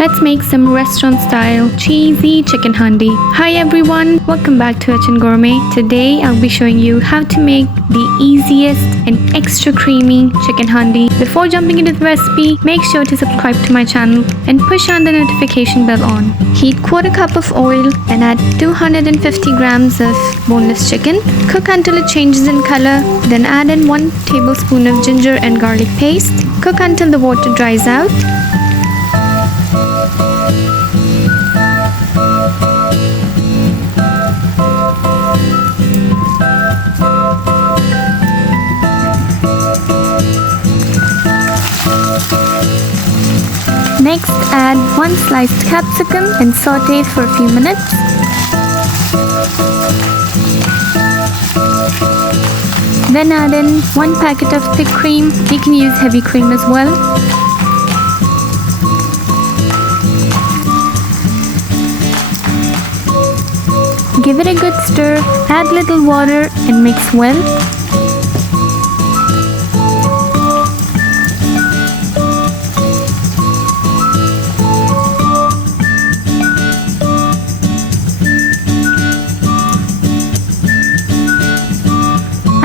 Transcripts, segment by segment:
Let's make some restaurant style cheesy chicken handi. Hi everyone, welcome back to Achin Gourmet. Today I'll be showing you how to make the easiest and extra creamy chicken handi. Before jumping into the recipe, make sure to subscribe to my channel and push on the notification bell on. Heat 1/4 cup of oil and add 250 grams of boneless chicken. Cook until it changes in color. Then add in 1 tablespoon of ginger and garlic paste. Cook until the water dries out. Next, add 1 sliced capsicum and saute for a few minutes. Then add in 1 packet of thick cream. You can use heavy cream as well. Give it a good stir, add little water and mix well.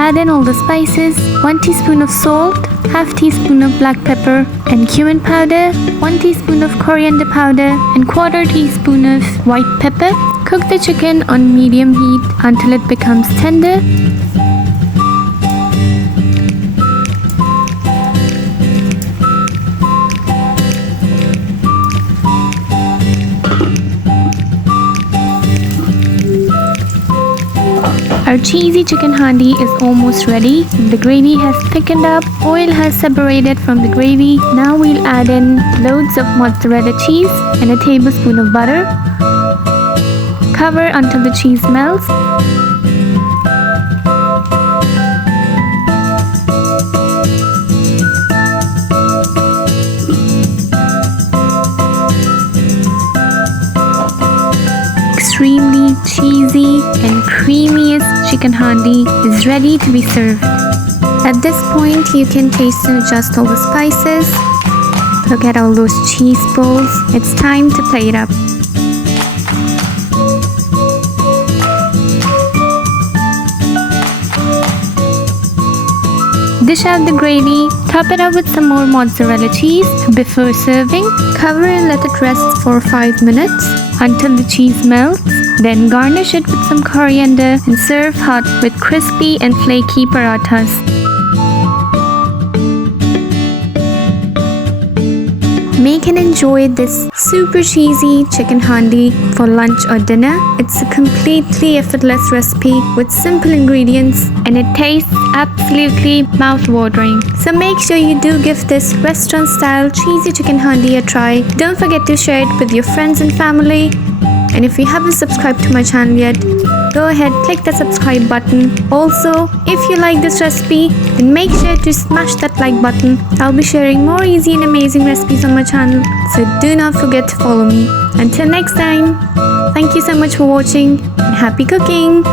Add in all the spices, 1 teaspoon of salt, half teaspoon of black pepper and cumin powder, 1 teaspoon of coriander powder and 1/4 teaspoon of white pepper. Cook the chicken on medium heat until it becomes tender. Our cheesy chicken handi is almost ready. The gravy has thickened up, oil has separated from the gravy. Now we'll add in loads of mozzarella cheese and a tablespoon of butter. Cover until the cheese melts. Extremely cheesy and creamiest chicken handi is ready to be served. At this point, you can taste and adjust all the spices. Look at all those cheese balls. It's time to plate it up. Dish out the gravy, top it up with some more mozzarella cheese. Before serving, cover and let it rest for 5 minutes until the cheese melts. Then garnish it with some coriander and serve hot with crispy and flaky parathas. Make and enjoy this super cheesy chicken handi for lunch or dinner. It's a completely effortless recipe with simple ingredients and it tastes absolutely mouth-watering. So make sure you do give this restaurant-style cheesy chicken handi a try. Don't forget to share it with your friends and family. And if you haven't subscribed to my channel yet, go ahead, click the subscribe button. Also, if you like this recipe, then make sure to smash that like button. I'll be sharing more easy and amazing recipes on my channel, so do not forget to follow me. Until next time, thank you so much for watching and happy cooking!